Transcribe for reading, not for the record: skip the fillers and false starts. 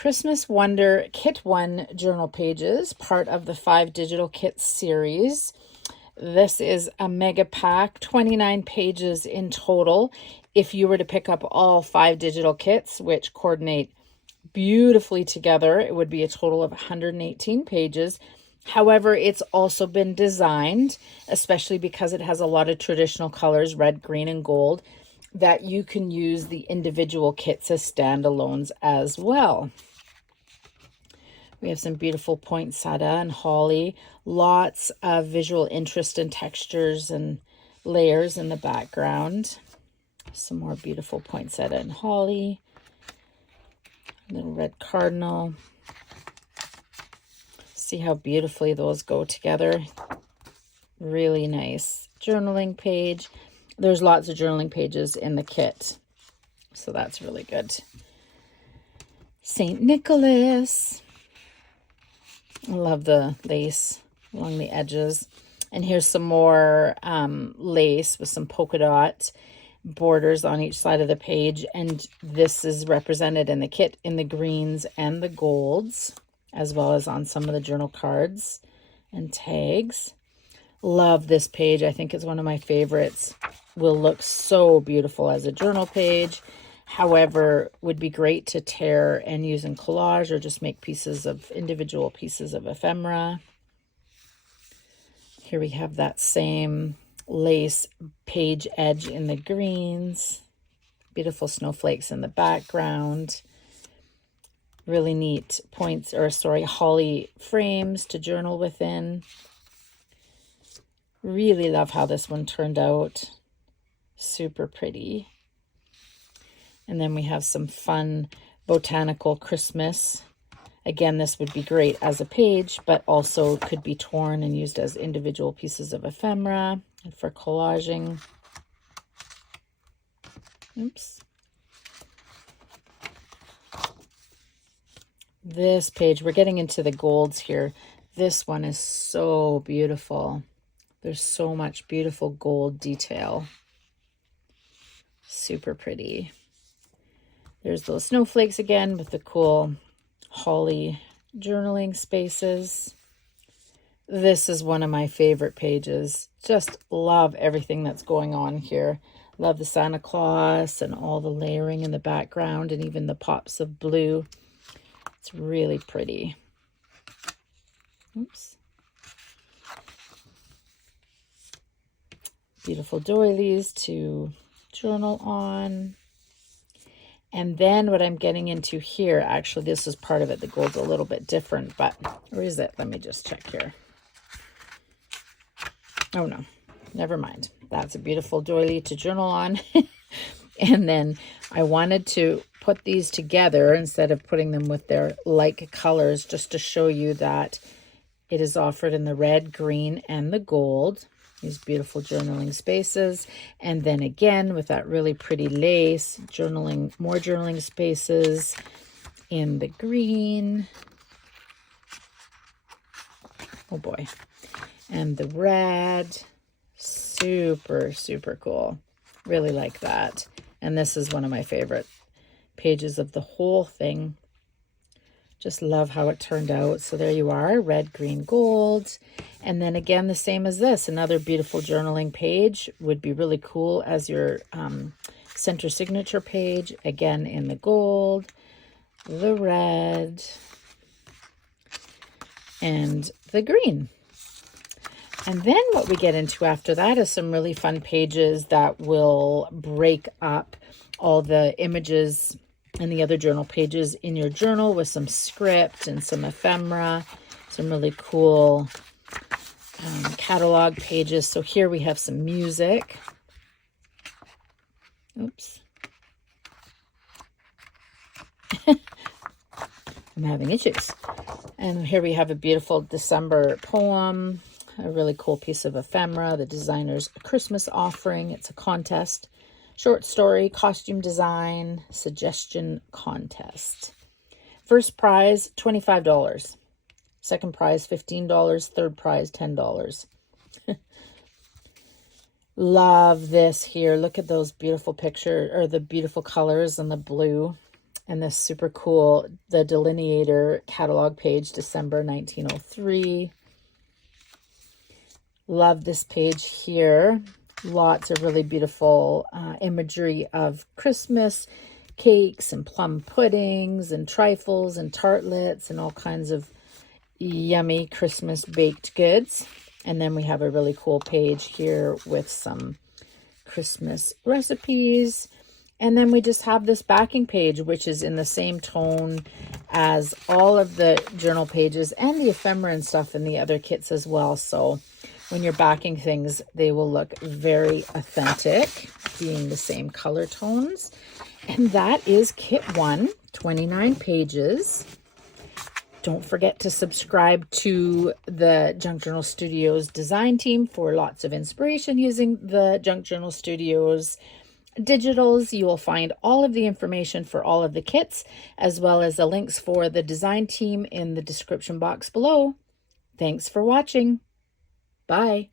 Christmas Wonder Kit 1 journal pages, part of the 5 digital kits series. This is a mega pack, 29 pages in total. If you were to pick up all 5 digital kits, which coordinate beautifully together, it would be a total of 118 pages. However, it's also been designed, especially because it has a lot of traditional colors, red, green, and gold, that you can use the individual kits as standalones as well. We have some beautiful poinsettia and holly, lots of visual interest and textures and layers in the background. Some more beautiful poinsettia and holly, little red cardinal. See how beautifully those go together. Really nice journaling page. There's lots of journaling pages in the kit, so that's really good. St. Nicholas. I love the lace along the edges. And here's some more lace with some polka dot borders on each side of the page. And this is represented in the kit in the greens and the golds, as well as on some of the journal cards and tags. Love this page. I think it's one of my favorites. Will look so beautiful as a journal page. However, would be great to tear and use in collage or just make pieces of individual pieces of ephemera. Here we have that same lace page edge in the greens. Beautiful snowflakes in the background. Really neat holly frames to journal within. Really love how this one turned out. Super pretty. And then we have some fun botanical Christmas. Again, this would be great as a page, but also could be torn and used as individual pieces of ephemera and for collaging. Oops. This page, we're getting into the golds here. This one is so beautiful. There's so much beautiful gold detail. Super pretty. There's those snowflakes again with the cool holly journaling spaces. This is one of my favorite pages. Just love everything that's going on here. Love the Santa Claus and all the layering in the background and even the pops of blue. It's really pretty. Oops. Beautiful doilies to journal on. And then what I'm getting into here, actually, this is part of it. The gold's a little bit different, but where is it? Let me just check here. Oh, no, never mind. That's a beautiful doily to journal on. And then I wanted to put these together instead of putting them with their like colors, just to show you that it is offered in the red, green, and the gold. These beautiful journaling spaces. And then again, with that really pretty lace, more journaling spaces in the green. Oh boy. And the red. Super, super cool. Really like that. And this is one of my favorite pages of the whole thing. Just love how it turned out. So there you are, red, green, gold. And then again, the same as this, another beautiful journaling page. Would be really cool as your center signature page. Again, in the gold, the red, and the green. And then what we get into after that is some really fun pages that will break up all the images and the other journal pages in your journal with some script and some ephemera, some really cool catalog pages. So here we have some music. Oops. I'm having issues. And here we have a beautiful December poem, a really cool piece of ephemera, the designer's Christmas offering. It's a contest. Short story, costume design, suggestion contest. First prize, $25. Second prize, $15. Third prize, $10. Love this here. Look at those beautiful pictures, or the beautiful colors and the blue And this super cool, the delineator catalog page, December 1903. Love this page here. Lots of really beautiful imagery of Christmas cakes and plum puddings and trifles and tartlets and all kinds of yummy Christmas baked goods. And then we have a really cool page here with some Christmas recipes. And then we just have this backing page, which is in the same tone as all of the journal pages and the ephemera and stuff in the other kits as well. So when you're backing things, they will look very authentic, being the same color tones. And that is kit 1, 29 pages. Don't forget to subscribe to the Junk Journal Studios design team for lots of inspiration using the Junk Journal Studios digitals. You will find all of the information for all of the kits, as well as the links for the design team in the description box below. Thanks for watching. Bye.